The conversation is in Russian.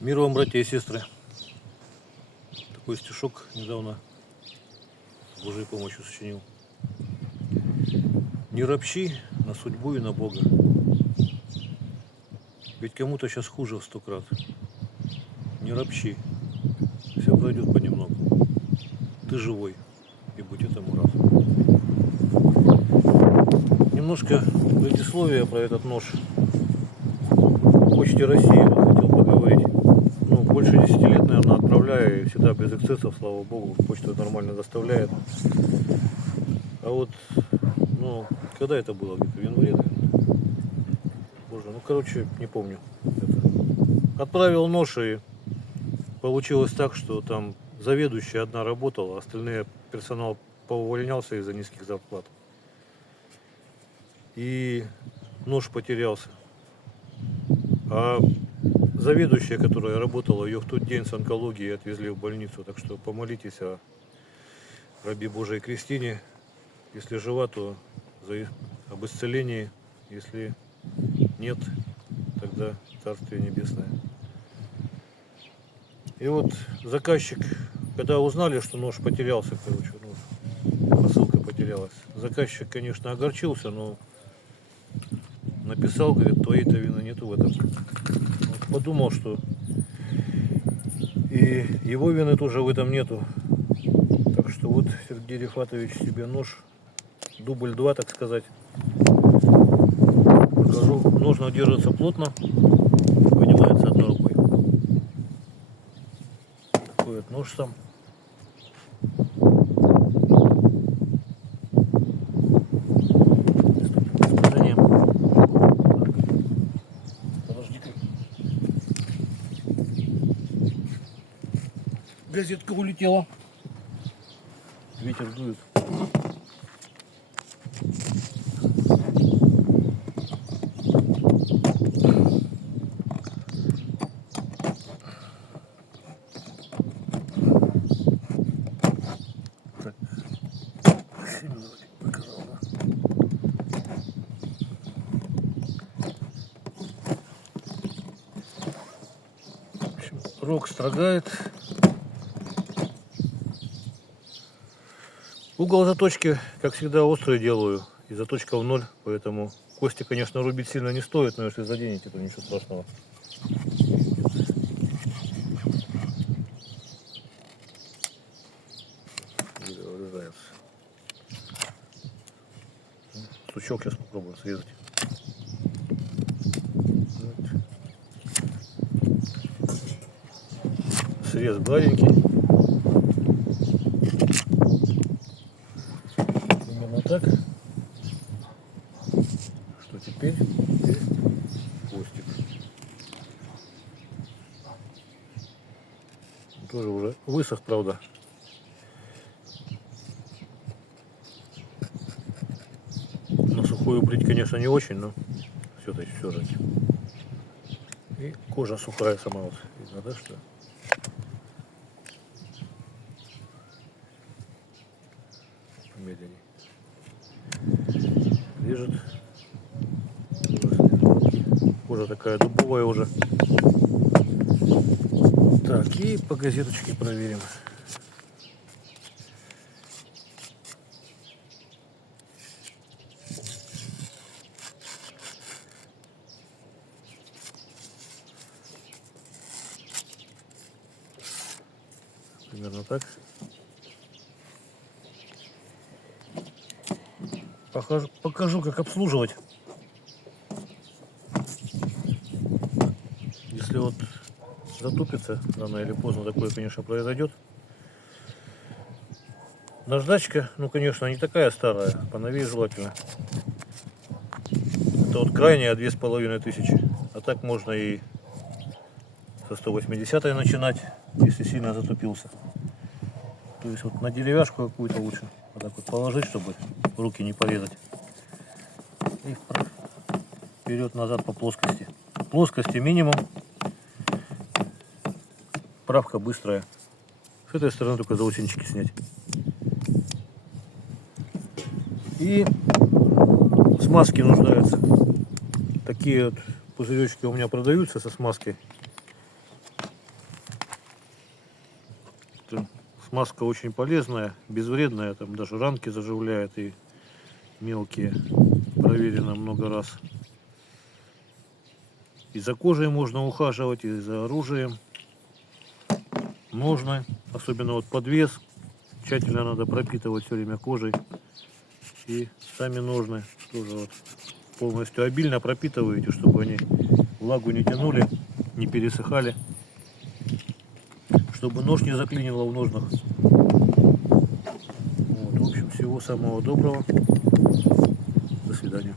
Мир вам, братья и сестры. Такой стишок недавно с Божьей помощью сочинил. Не ропщи на судьбу и на Бога, ведь кому-то сейчас хуже в 100 крат. Не ропщи, все пройдет понемногу. Ты живой, и будь этому рад. Немножко предисловия про этот нож. По почте России вот хотел поговорить. Больше 10 лет, наверное, отправляю, и всегда без эксцессов, слава богу, почта нормально доставляет. А вот, когда это было? Где-то в январе, наверное. Боже, не помню. Отправил нож, и получилось так, что там заведующая одна работала, а остальные персонал поувольнялся из-за низких зарплат. И нож потерялся. А заведующая, которая работала, ее в тот день с онкологией отвезли в больницу. Так что помолитесь о рабе Божией Кристине. Если жива, то об исцелении. Если нет, тогда Царствие Небесное. И вот заказчик, когда узнали, что нож потерялся, посылка потерялась, заказчик, конечно, огорчился, но написал, говорит, твоей-то вины нету в этом. Подумал, что и его вины тоже в этом нету. Так что вот Сергей Рифатович себе нож, дубль 2, так сказать. Покажу. Нож держится плотно, вынимается одной рукой. Такой вот нож сам. Газетка улетела. Ветер дует. Рог строгает. Угол заточки, как всегда, острый делаю, и заточка в 0, поэтому кости, конечно, рубить сильно не стоит, но если заденете, то ничего страшного. Вырезается. Сучок сейчас попробую срезать. Срез гладенький. Так, что теперь есть хвостик. Тоже уже высох, правда. На сухую брить, конечно, не очень, но все-таки все же. И кожа сухая сама, вот видно, да, что медленнее. Лежит. Кожа такая дубовая уже. Так, и по газеточке проверим. Примерно так. Покажу, как обслуживать. Если вот затупится, рано или поздно такое, конечно, произойдет. Наждачка, конечно, не такая старая, поновее желательно. Это вот крайняя 2500. А так можно и со 180 начинать, если сильно затупился. То есть вот на деревяшку какую-то лучше вот так вот положить, чтобы руки не порезать. И вперед-назад по плоскости. Плоскости минимум. Правка быстрая. С этой стороны только заусенчики снять. И смазки нуждаются. Такие вот пузыречки у меня продаются со смазкой. Смазка очень полезная, безвредная, там даже ранки заживляет и мелкие. Проверено много раз. И за кожей можно ухаживать, и за оружием. Можно, особенно вот подвес. Тщательно надо пропитывать все время кожей. И сами ножны тоже вот полностью обильно пропитываете, чтобы они влагу не тянули, не пересыхали. Чтобы нож не заклинило в ножнах. Вот, в общем, всего самого доброго. До свидания.